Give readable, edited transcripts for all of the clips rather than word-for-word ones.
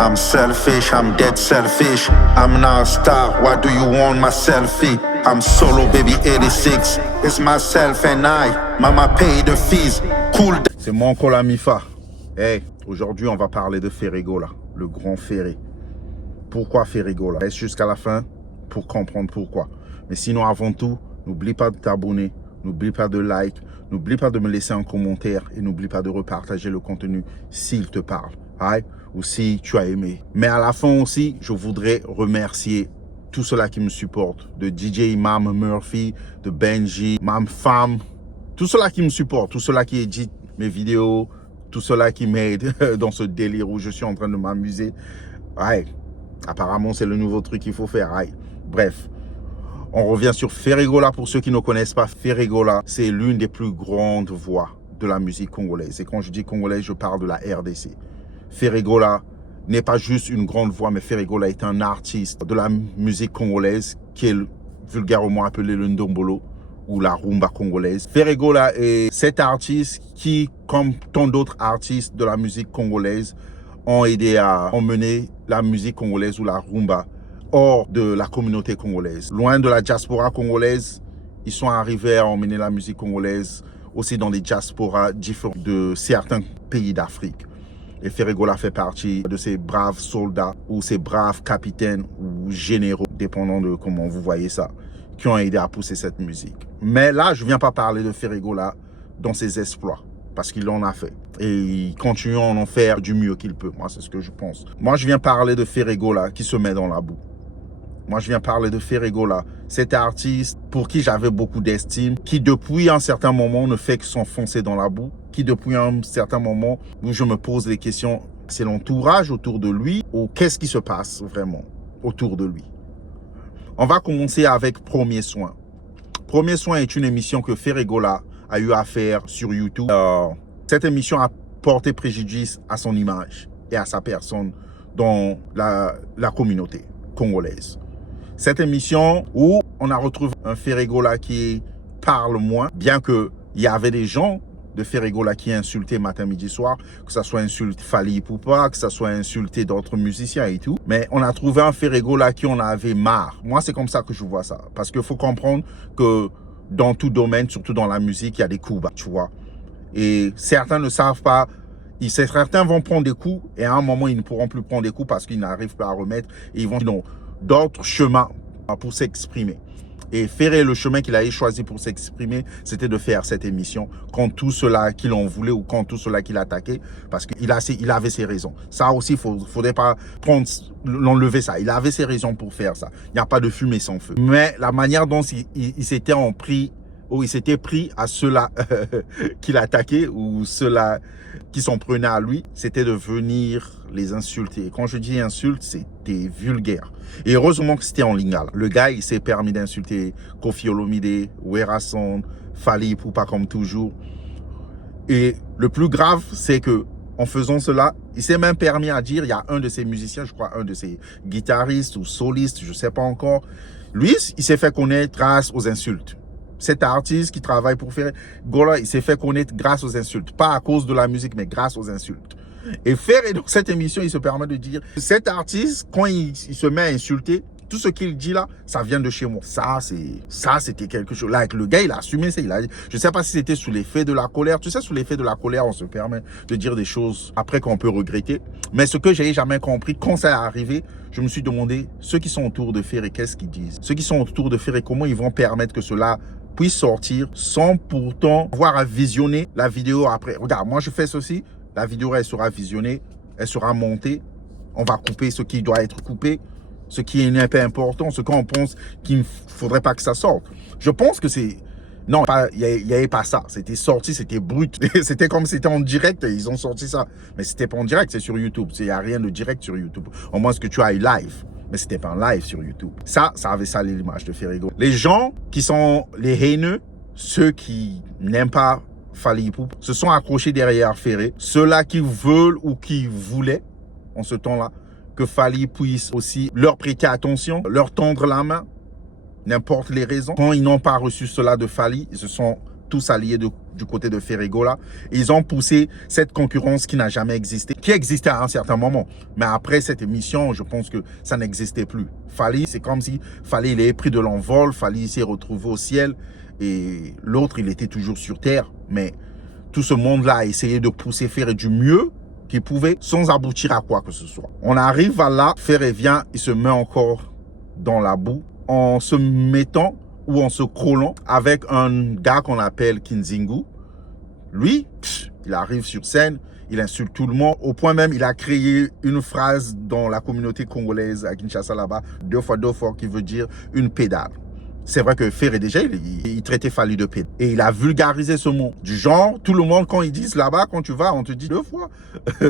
I'm selfish, I'm dead selfish. I'm not a star, why do you want my selfie? I'm solo baby 86, it's myself and I. Mama pay the fees, cool. C'est mon Kolamifa. Hey, aujourd'hui on va parler de Ferré-Gola, le grand Ferré. Pourquoi Ferré-Gola? Reste jusqu'à la fin pour comprendre pourquoi. Mais sinon avant tout, n'oublie pas de t'abonner, n'oublie pas de like, n'oublie pas de me laisser un commentaire et n'oublie pas de repartager le contenu s'il te parle. Right? Ou si tu as aimé. Mais à la fin aussi, je voudrais remercier tous ceux-là qui me supportent, de DJ Mam Murphy, de Benji, Mam Fam, tous ceux-là qui me supportent, tous ceux-là qui éditent mes vidéos, tous ceux-là qui m'aident dans ce délire où je suis en train de m'amuser. Ouais, apparemment, c'est le nouveau truc qu'il faut faire. Ouais. Bref, on revient sur Ferré-Gola. Pour ceux qui ne connaissent pas, Ferré-Gola, c'est l'une des plus grandes voix de la musique congolaise. Et quand je dis congolaise, je parle de la RDC. Ferré-Gola n'est pas juste une grande voix, mais Ferré-Gola est un artiste de la musique congolaise qui est vulgairement appelé le ndombolo ou la rumba congolaise. Ferré-Gola est cet artiste qui, comme tant d'autres artistes de la musique congolaise, ont aidé à emmener la musique congolaise ou la rumba hors de la communauté congolaise. Loin de la diaspora congolaise, ils sont arrivés à emmener la musique congolaise aussi dans des diasporas différents de certains pays d'Afrique. Et Ferré-Gola fait partie de ces braves soldats ou ces braves capitaines ou généraux, dépendant de comment vous voyez ça, qui ont aidé à pousser cette musique. Mais là, je ne viens pas parler de Ferré-Gola dans ses exploits, parce qu'il en a fait. Et il continue à en faire du mieux qu'il peut. Moi, c'est ce que je pense. Moi, je viens parler de Ferré-Gola qui se met dans la boue. Moi, je viens parler de Ferré-Gola, cet artiste pour qui j'avais beaucoup d'estime, qui depuis un certain moment ne fait que s'enfoncer dans la boue, qui depuis un certain moment où je me pose des questions, c'est l'entourage autour de lui ou qu'est-ce qui se passe vraiment autour de lui. On va commencer avec Premier Soin. Premier Soin est une émission que Ferré-Gola a eu à faire sur YouTube. Cette émission a porté préjudice à son image et à sa personne dans la communauté congolaise. Cette émission où on a retrouvé un Ferré-Gola qui parle moins, bien qu'il y avait des gens de Ferré-Gola qui insultaient matin, midi, soir, que ça soit insulté Fally Ipupa, que ça soit insulté d'autres musiciens et tout. Mais on a trouvé un Ferré-Gola qui en avait marre. Moi, c'est comme ça que je vois ça. Parce qu'il faut comprendre que dans tout domaine, surtout dans la musique, il y a des coups bas, tu vois. Et certains ne savent pas. Certains vont prendre des coups et à un moment, ils ne pourront plus prendre des coups parce qu'ils n'arrivent pas à remettre. Et ils vont d'autres chemins pour s'exprimer. Et Ferré, le chemin qu'il avait choisi pour s'exprimer, c'était de faire cette émission contre tout cela qu'il en voulait ou contre tout cela qu'il attaquait, parce qu'il avait ses raisons. Ça aussi, il ne faudrait pas l'enlever ça. Il avait ses raisons pour faire ça. Il n'y a pas de fumée sans feu. Mais la manière dont il s'était pris à ceux-là qu'il attaquait ou ceux-là qui s'en prenaient à lui, c'était de venir les insulter. Et quand je dis insulte, c'était vulgaire. Et heureusement que c'était en lingala. Le gars, il s'est permis d'insulter Koffi Olomide, Werason, Fally Ipupa comme toujours. Et le plus grave, c'est que en faisant cela, il s'est même permis à dire, il y a un de ses musiciens, je crois un de ses guitaristes ou solistes, je ne sais pas encore. Lui, il s'est fait connaître grâce aux insultes. Cet artiste qui travaille pour Ferré-Gola, il s'est fait connaître grâce aux insultes. Pas à cause de la musique, mais grâce aux insultes. Et Ferré, dans cette émission, il se permet de dire, cet artiste, quand il se met à insulter, tout ce qu'il dit là, ça vient de chez moi. Ça, c'était quelque chose. Là, le gars, il a assumé ça. Je ne sais pas si c'était sous l'effet de la colère. Tu sais, sous l'effet de la colère, on se permet de dire des choses après qu'on peut regretter. Mais ce que j'ai jamais compris, quand ça est arrivé, je me suis demandé, ceux qui sont autour de Ferré, qu'est-ce qu'ils disent? Ceux qui sont autour de Ferré, comment ils vont permettre que cela puisse sortir sans pourtant avoir à visionner la vidéo après? Regarde, moi, je fais ceci. La vidéo, elle sera visionnée, elle sera montée. On va couper ce qui doit être coupé, ce qui est un peu important, ce qu'on pense qu'il ne faudrait pas que ça sorte. Je pense que c'est... Non, il n'y avait pas ça. C'était sorti, c'était brut. C'était comme si c'était en direct et ils ont sorti ça. Mais c'était pas en direct, c'est sur YouTube. Il n'y a rien de direct sur YouTube. Au moins, ce que tu as live. Mais c'était pas en live sur YouTube. Ça avait salé l'image de Ferré-Gola. Les gens qui sont les haineux, ceux qui n'aiment pas Fally Ipupa, se sont accrochés derrière Ferré. Ceux-là qui veulent ou qui voulaient, en ce temps-là, que Fally puisse aussi leur prêter attention, leur tendre la main, n'importe les raisons. Quand ils n'ont pas reçu cela de Fally, ils se sont tous alliés du côté de Ferregola. Ils ont poussé cette concurrence qui n'a jamais existé, qui existait à un certain moment. Mais après cette émission, je pense que ça n'existait plus. Fally, c'est comme si Fally, il est pris de l'envol, Fally s'est retrouvé au ciel et l'autre, il était toujours sur terre. Mais tout ce monde-là a essayé de pousser Ferré du mieux qu'il pouvait sans aboutir à quoi que ce soit. On arrive à là, Ferré vient, il se met encore dans la boue en se mettant ou en se collant avec un gars qu'on appelle Kinzingu. Lui, il arrive sur scène, il insulte tout le monde. Au point même, il a créé une phrase dans la communauté congolaise à Kinshasa là-bas, deux fois, qui veut dire une pédale. C'est vrai que Ferré déjà, il traitait Fally de pédale. Et il a vulgarisé ce mot. Du genre, tout le monde, quand ils disent là-bas, quand tu vas, on te dit deux fois.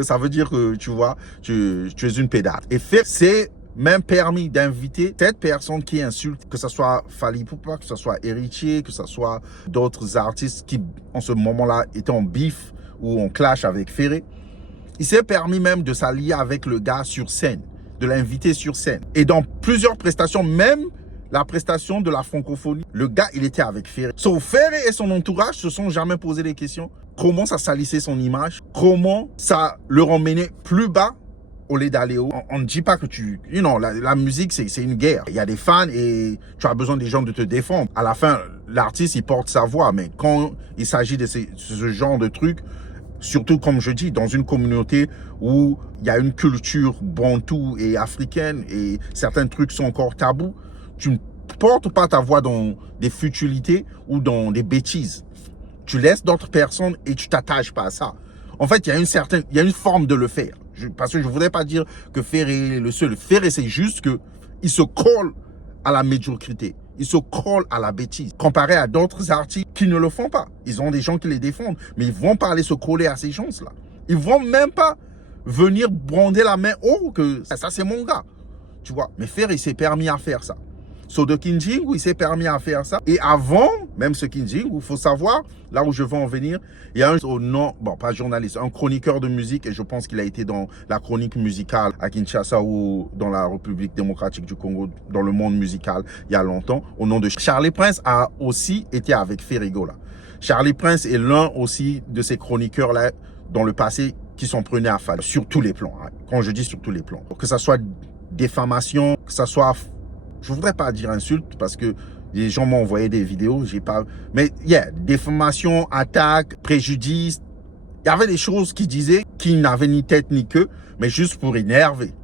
Ça veut dire que, tu vois, tu es une pédale. Et Ferré, c'est même permis d'inviter cette personne qui insulte, que ce soit Fally Ipupa, que ce soit Héritier, que ce soit d'autres artistes qui, en ce moment-là, étaient en bif ou en clash avec Ferré. Il s'est permis même de s'allier avec le gars sur scène, de l'inviter sur scène. Et dans plusieurs prestations, même la prestation de la francophonie, le gars, il était avec Ferré. Sauf Ferré et son entourage se sont jamais posé des questions. Comment ça salissait son image? Comment ça le emmenait plus bas au lieu d'aller haut? On ne dit pas que la musique, c'est une guerre. Il y a des fans et tu as besoin des gens de te défendre. À la fin, l'artiste, il porte sa voix. Mais quand il s'agit de ce genre de trucs, surtout, comme je dis, dans une communauté où il y a une culture bantoue et africaine et certains trucs sont encore tabous, tu ne portes pas ta voix dans des futilités ou dans des bêtises. Tu laisses d'autres personnes et tu t'attaches pas à ça. En fait, il y a une forme de le faire. Parce que je ne voudrais pas dire que Ferré est le seul. Ferré, c'est juste qu'il se colle à la médiocrité. Il se colle à la bêtise. Comparé à d'autres artistes qui ne le font pas. Ils ont des gens qui les défendent. Mais ils ne vont pas aller se coller à ces gens-là. Ils ne vont même pas venir bronder la main. Oh, que ça c'est mon gars. Tu vois. Mais Ferré s'est permis à faire ça. So de Kinzingu, il s'est permis à faire ça. Et avant, même ce Kinzingu, il faut savoir, là où je veux en venir, il y a pas journaliste, un chroniqueur de musique, et je pense qu'il a été dans la chronique musicale à Kinshasa ou dans la République démocratique du Congo, dans le monde musical, il y a longtemps, au nom de Charlie Prince, a aussi été avec Ferregola. Charlie Prince est l'un aussi de ces chroniqueurs-là, dans le passé, qui s'en prenaient à Fally, sur tous les plans. Hein. Quand je dis sur tous les plans. Que ça soit diffamation, que ça soit... Je ne voudrais pas dire insulte parce que les gens m'ont envoyé des vidéos, j'ai pas... Mais diffamation, attaque, préjudice. Il y avait des choses qui disaient qui n'avaient ni tête ni queue, mais juste pour énerver.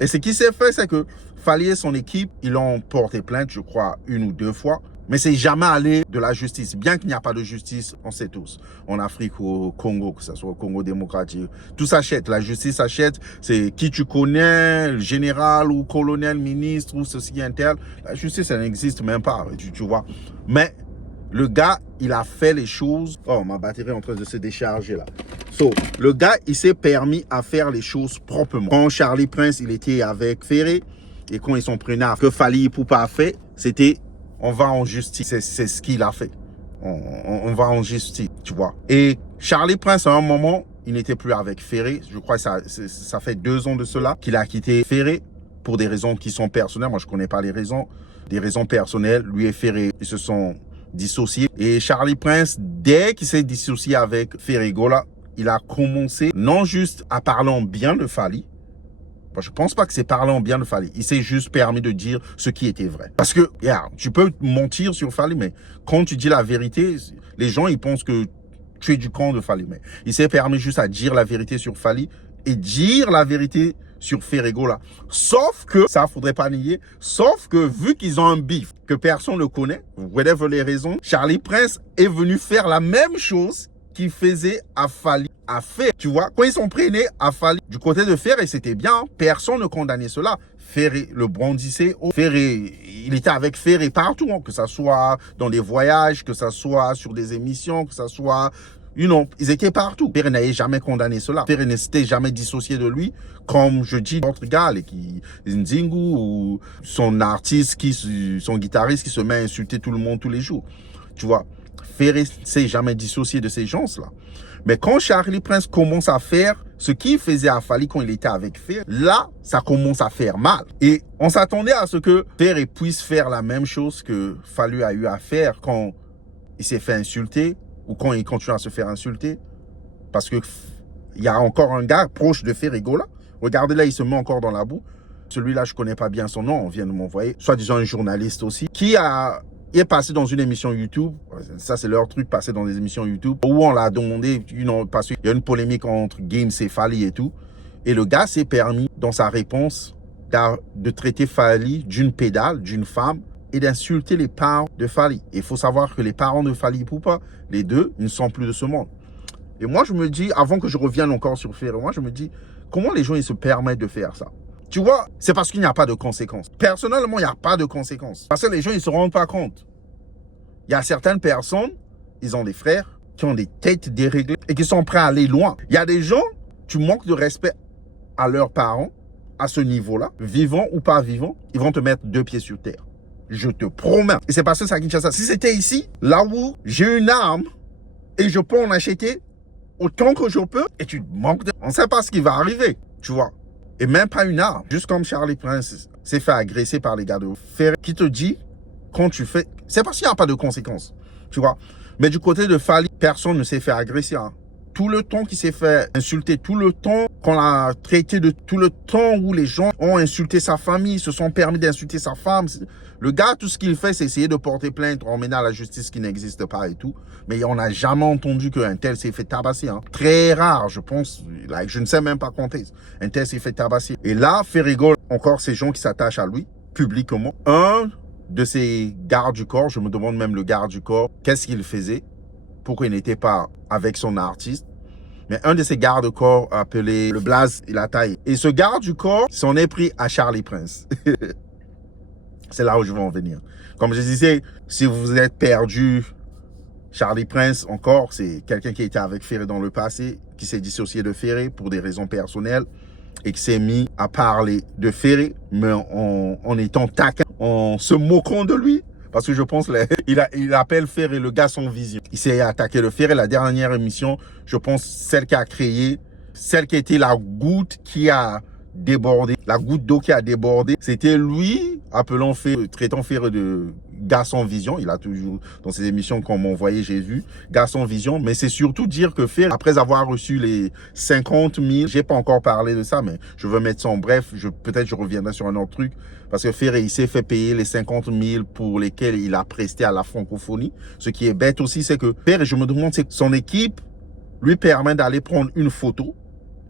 Et ce qui s'est fait, c'est que Fally et son équipe, ils l'ont porté plainte, je crois, 1 ou 2 fois. Mais c'est jamais allé de la justice. Bien qu'il n'y a pas de justice, on sait tous. En Afrique ou au Congo, que ce soit au Congo démocratique, tout s'achète. La justice s'achète. C'est qui tu connais, le général ou colonel, ministre ou ceci, un tel. La justice, ça n'existe même pas, tu vois. Mais le gars, il a fait les choses. Oh, ma batterie est en train de se décharger là. So, le gars, il s'est permis à faire les choses proprement. Quand Charlie Prince, il était avec Ferré, et quand ils sont prenés à que Fally Ipupa a fait, c'était... On va en justice. C'est ce qu'il a fait. On va en justice, tu vois. Et Charlie Prince, à un moment, il n'était plus avec Ferré. Je crois que ça fait 2 ans de cela qu'il a quitté Ferré pour des raisons qui sont personnelles. Moi, je ne connais pas les raisons. Des raisons personnelles. Lui et Ferré, ils se sont dissociés. Et Charlie Prince, dès qu'il s'est dissocié avec Ferregola, il a commencé non juste à parler en bien de Fally. Je ne pense pas que c'est parlant bien de Fally. Il s'est juste permis de dire ce qui était vrai. Parce que, tu peux mentir sur Fally, mais quand tu dis la vérité, les gens, ils pensent que tu es du camp de Fally. Mais il s'est permis juste à dire la vérité sur Fally et dire la vérité sur Ferregola. Sauf que, ça, faudrait pas nier, sauf que vu qu'ils ont un bif que personne ne connaît, whatever les raisons, Charlie Prince est venu faire la même chose qu'il faisait à Fally. Tu vois, quand ils sont prenés à Fally du côté de Ferré, c'était bien, personne ne condamnait cela. Ferré le brandissait. Ferré, il était avec Ferré partout, hein, que ça soit dans des voyages, que ça soit sur des émissions, que ça soit... ils étaient partout. Ferré n'avait jamais condamné cela. Ferré ne s'était jamais dissocié de lui, comme je dis, d'autres gars, Nzingu, ou son artiste, son guitariste qui se met à insulter tout le monde tous les jours. Tu vois, Ferré s'est jamais dissocié de ces gens-là. Mais quand Charlie Prince commence à faire ce qu'il faisait à Fally quand il était avec Ferré, là, ça commence à faire mal. Et on s'attendait à ce que Ferré puisse faire la même chose que Fally a eu à faire quand il s'est fait insulter ou quand il continue à se faire insulter. Parce que il y a encore un gars proche de Ferrigo là. Regardez là, il se met encore dans la boue. Celui-là, je ne connais pas bien son nom, on vient de m'envoyer. Soit disant un journaliste aussi, qui est passé dans une émission YouTube. Ça, c'est leur truc, passer dans des émissions YouTube. Où on l'a demandé, parce qu'il y a une polémique entre Games et Fally et tout. Et le gars s'est permis, dans sa réponse, de traiter Fally d'une pédale, d'une femme, et d'insulter les parents de Fally. Il faut savoir que les parents de Fally Ipupa, les deux, ils ne sont plus de ce monde. Et moi, je me dis, avant que je revienne encore sur Ferré, moi, je me dis, comment les gens ils se permettent de faire ça? Tu vois, c'est parce qu'il n'y a pas de conséquences. Personnellement, il n'y a pas de conséquences. Parce que les gens, ils ne se rendent pas compte. Il y a certaines personnes, ils ont des frères qui ont des têtes déréglées et qui sont prêts à aller loin. Il y a des gens, tu manques de respect à leurs parents, à ce niveau-là, vivants ou pas vivants, ils vont te mettre 2 pieds sur terre. Je te promets. Et c'est parce que c'est à Kinshasa. Si c'était ici, là où j'ai une arme et je peux en acheter autant que je peux, et tu manques de... On ne sait pas ce qui va arriver, tu vois. Et même pas une arme. Juste comme Charlie Prince s'est fait agresser par les gars de Ferré, qui te dit, quand tu fais... C'est parce qu'il n'y a pas de conséquences, tu vois. Mais du côté de Fally, personne ne s'est fait agresser. Hein. Tout le temps qu'il s'est fait insulter, tout le temps qu'on l'a traité de... Tout le temps où les gens ont insulté sa famille, se sont permis d'insulter sa femme. Le gars, tout ce qu'il fait, c'est essayer de porter plainte, emmener à la justice qui n'existe pas et tout. Mais on n'a jamais entendu qu'un tel s'est fait tabasser. Hein. Très rare, je pense. Like, je ne sais même pas compter. Un tel s'est fait tabasser. Et là, Ferrigo, encore ces gens qui s'attachent à lui, publiquement. Un de ses gardes du corps, je me demande même le garde du corps, qu'est-ce qu'il faisait? Pourquoi il n'était pas avec son artiste? Mais un de ses gardes du corps appelé le Blaze, il a taillé. Et ce garde du corps s'en est pris à Charlie Prince. C'est là où je veux en venir. Comme je disais, si vous êtes perdu, Charlie Prince, encore, c'est quelqu'un qui était avec Ferré dans le passé, qui s'est dissocié de Ferré pour des raisons personnelles et qui s'est mis à parler de Ferré, mais en étant taquin, en se moquant de lui. Parce que je pense il appelle Ferré le gars sans vision. Il s'est attaqué de Ferré. La dernière émission, je pense, celle qui a créé, celle qui a été la goutte qui a débordé, la goutte d'eau qui a débordé, c'était lui, appelant Ferré, traitant Ferré de gars sans vision. Il a toujours, dans ses émissions qu'on m'a envoyé, j'ai vu, gars sans vision. Mais c'est surtout dire que Ferré, après avoir reçu les 50 000, j'ai pas encore parlé de ça, mais je veux mettre ça en bref, peut-être je reviendrai sur un autre truc. Parce que Ferré, il s'est fait payer les 50 000 pour lesquels il a presté à la francophonie. Ce qui est bête aussi, c'est que Ferré, je me demande, c'est que son équipe lui permet d'aller prendre une photo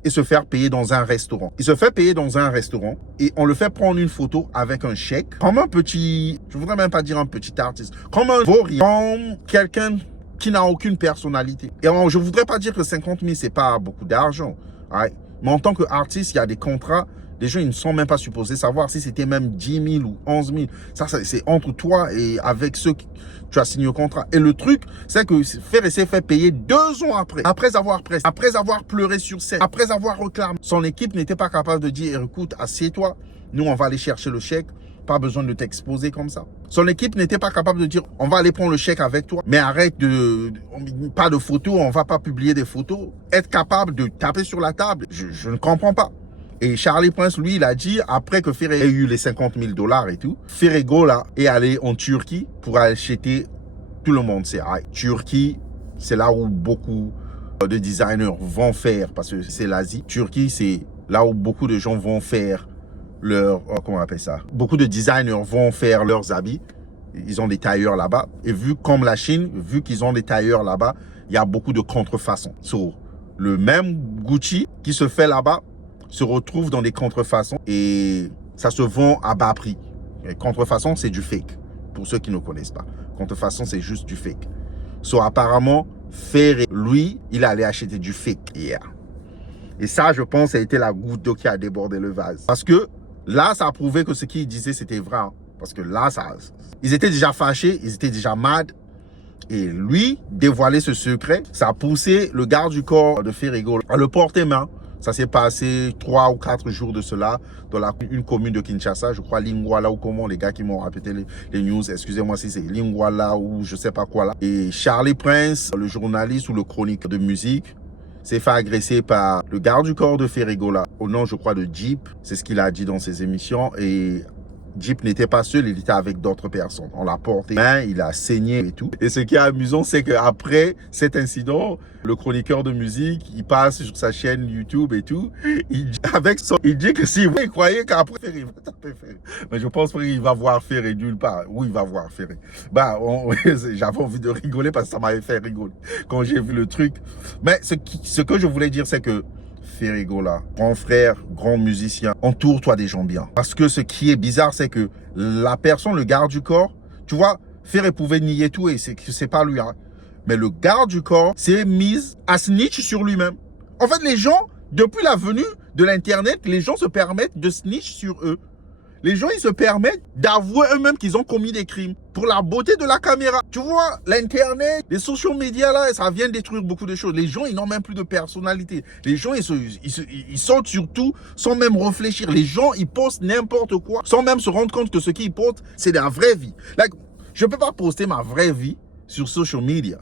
et se faire payer dans un restaurant. Il se fait payer dans un restaurant et on le fait prendre une photo avec un chèque, comme un petit, je voudrais même pas dire un petit artiste, comme un vaurien, comme quelqu'un qui n'a aucune personnalité. Et je voudrais pas dire que 50 000, c'est pas beaucoup d'argent. Ouais. Mais en tant qu'artiste, il y a des contrats. Les gens, ils ne sont même pas supposés savoir si c'était même 10 000 ou 11 000. Ça c'est entre toi et avec ceux qui tu as signé au contrat. Et le truc, c'est que Ferré s'est fait payer 2 ans après avoir pressé, après avoir pleuré sur scène, après avoir réclamé. Son équipe n'était pas capable de dire, écoute, assieds-toi, nous, on va aller chercher le chèque. Pas besoin de t'exposer comme ça. Son équipe n'était pas capable de dire, on va aller prendre le chèque avec toi, mais arrête pas de photos, on va pas publier des photos. Être capable de taper sur la table, je ne comprends pas. Et Charlie Prince, lui, il a dit, après que Ferré ait eu les 50 000 $ et tout, Ferrigo, là, est allé en Turquie pour acheter, tout le monde sait, Turquie, c'est là où beaucoup de designers vont faire, parce que c'est l'Asie. Turquie, c'est là où beaucoup de gens vont faire comment on appelle ça? Beaucoup de designers vont faire leurs habits. Ils ont des tailleurs là-bas. Et vu comme la Chine, vu qu'ils ont des tailleurs là-bas, il y a beaucoup de contrefaçons. So, le même Gucci qui se fait là-bas, se retrouve dans des contrefaçons et ça se vend à bas prix. Et contrefaçon, c'est du fake. Pour ceux qui ne connaissent pas. Contrefaçon, c'est juste du fake. So, apparemment, Ferré, lui, il allait acheter du fake hier. Et ça, je pense, ça a été la goutte d'eau qui a débordé le vase. Parce que là, ça a prouvé que ce qu'il disait, c'était vrai. Hein. Parce que là, ils étaient déjà fâchés, ils étaient déjà mad. Et lui, dévoiler ce secret, ça a poussé le garde du corps de Ferrigo à le porter main. Ça s'est passé 3 ou 4 jours de cela dans une commune de Kinshasa, je crois Lingwala ou comment, les gars qui m'ont répété les news, excusez-moi si c'est Lingwala ou je sais pas quoi là. Et Charlie Prince, le journaliste ou le chroniqueur de musique, s'est fait agresser par le garde du corps de Ferrigo là, au nom je crois de Jeep, c'est ce qu'il a dit dans ses émissions. Et Jeep n'était pas seul, il était avec d'autres personnes. On l'a porté, il a saigné et tout. Et ce qui est amusant, c'est qu'après cet incident, le chroniqueur de musique, il passe sur sa chaîne YouTube et tout. Il dit que si vous croyez qu'après, il va taper Ferré. Mais je pense qu'il va voir Ferré nulle part. Oui, il va voir Ferré. J'avais envie de rigoler parce que ça m'avait fait rigoler quand j'ai vu le truc. Mais ce que je voulais dire, c'est que Ferregola, grand frère, grand musicien, entoure-toi des gens bien. Parce que ce qui est bizarre, c'est que la personne, le garde du corps, tu vois, Ferré pouvait nier tout et c'est pas lui. Hein. Mais le garde du corps s'est mis à snitch sur lui-même. En fait, les gens, depuis la venue de l'Internet, les gens se permettent de snitch sur eux. Les gens, ils se permettent d'avouer eux-mêmes qu'ils ont commis des crimes pour la beauté de la caméra. Tu vois, l'Internet, les social media, là, ça vient détruire beaucoup de choses. Les gens, ils n'ont même plus de personnalité. Les gens, ils sortent sur tout sans même réfléchir. Les gens, ils postent n'importe quoi sans même se rendre compte que ce qu'ils postent, c'est de la vraie vie. Like, je ne peux pas poster ma vraie vie sur social media.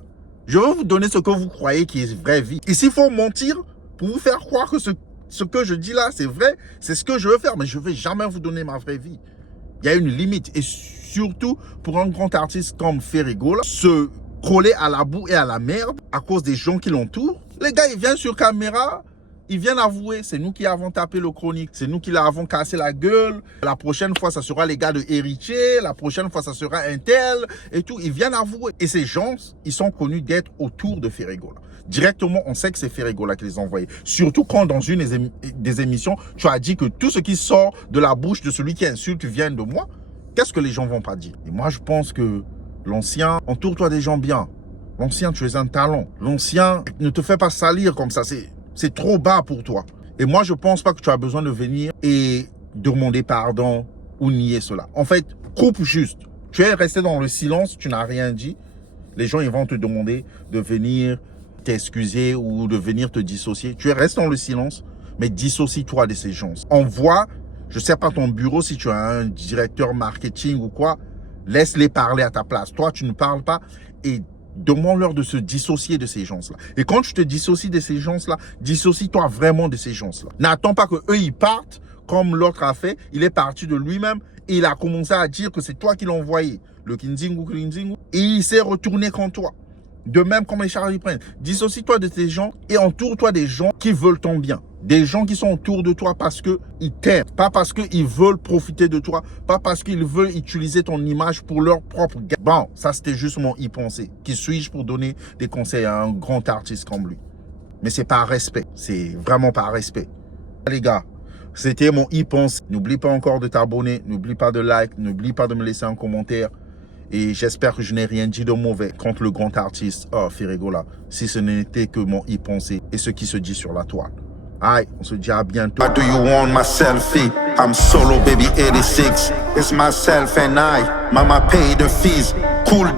Je veux vous donner ce que vous croyez qui est vraie vie. Et s'il faut mentir pour vous faire croire que ce que je dis là, c'est vrai, c'est ce que je veux faire, mais je ne vais jamais vous donner ma vraie vie. Il y a une limite. Et surtout, pour un grand artiste comme Ferregola, se coller à la boue et à la merde à cause des gens qui l'entourent. Les gars, ils viennent sur caméra, ils viennent avouer, c'est nous qui avons tapé le chronique, c'est nous qui l'avons cassé la gueule. La prochaine fois, ça sera les gars de Héritier, la prochaine fois, ça sera un tel et tout. Ils viennent avouer. Et ces gens, ils sont connus d'être autour de Ferregola. Directement, on sait que c'est Ferregola qui les a envoyés. Surtout quand dans une des émissions, tu as dit que tout ce qui sort de la bouche de celui qui insulte vient de moi. Qu'est-ce que les gens vont pas dire? Et moi, je pense que l'ancien, entoure-toi des gens bien. L'ancien, tu es un talent. L'ancien, ne te fais pas salir comme ça. C'est trop bas pour toi. Et moi, je pense pas que tu as besoin de venir et demander pardon ou nier cela. En fait, coupe juste. Tu es resté dans le silence, tu n'as rien dit. Les gens, ils vont te demander de venir t'excuser ou de venir te dissocier. Tu es resté dans le silence, mais dissocie-toi de ces gens. Envoie, je sais pas ton bureau, si tu as un directeur marketing ou quoi, laisse-les parler à ta place. Toi, tu ne parles pas et demande-leur de se dissocier de ces gens-là. Et quand tu te dissocies de ces gens-là, dissocie-toi vraiment de ces gens-là. N'attends pas qu'eux, ils partent comme l'autre a fait. Il est parti de lui-même et il a commencé à dire que c'est toi qui l'as envoyé. Le Kinzingu. Et il s'est retourné contre toi. De même comme les Charlie prennent. Dissocie-toi de ces gens et entoure-toi des gens qui veulent ton bien. Des gens qui sont autour de toi parce qu'ils t'aiment. Pas parce qu'ils veulent profiter de toi. Pas parce qu'ils veulent utiliser ton image pour leur propre gain. Bon, ça c'était juste mon y-penser. Qui suis-je pour donner des conseils à un grand artiste comme lui? Mais c'est par respect. C'est vraiment par respect. Les gars, c'était mon y-penser. N'oublie pas encore de t'abonner. N'oublie pas de like. N'oublie pas de me laisser un commentaire. Et j'espère que je n'ai rien dit de mauvais contre le grand artiste Ferregola, si ce n'était que mon y-penser et ce qui se dit sur la toile. Aïe, on se dit à bientôt. Why do you want my selfie? I'm solo baby 86. It's myself and I. Mama pay the fees. Cool.